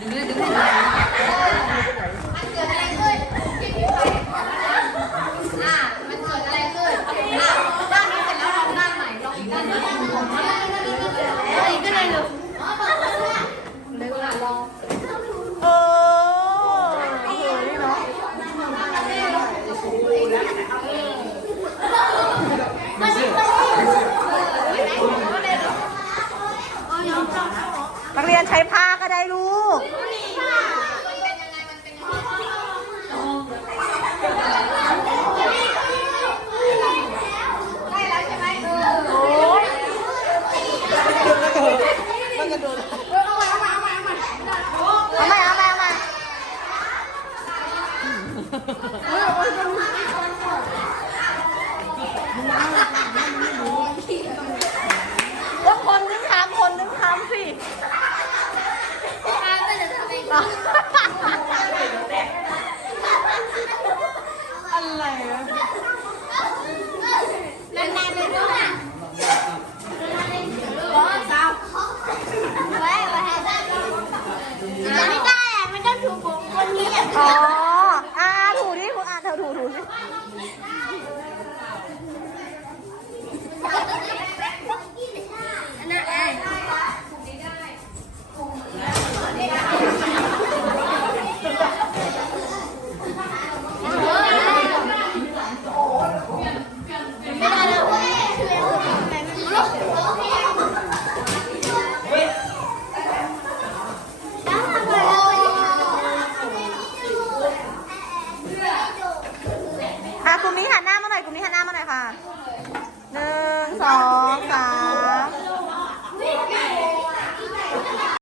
ดึงเลยดึงเลยมันเกิดอะไรขึ้นอะมันเกิดอะไรขึ้นอะด้านนี้เสร็จแล้วลองด้านใหม่ลองอีกด้านหนึงลองอีกก็ได้เลยเร็วลองเออเฮ้ยเนาะนักเรียนใช้ผ้าก็ได้ลูก เอาใหมเอาใหมเอาใหมเอาใหมเอาใหมเอาใหม่เอาใหม่ว่าคนนึงทำคนนึงทำสิ อะก็จะทำเอง อะไรอะ นานๆเลยด้วยร้อนเศร้าไว้ไว้ให้ได้ยังไม่ได้อะมันต้องถูกผมคนนี้ อ๋ออาถูดิคุณอาเธอถูถูสิ ค่ะกลุ่มนี้หันหน้ามาหน่อยกลุ่มนี้หันหน้ามาหน่อยค่ะหนึ่งสองสาม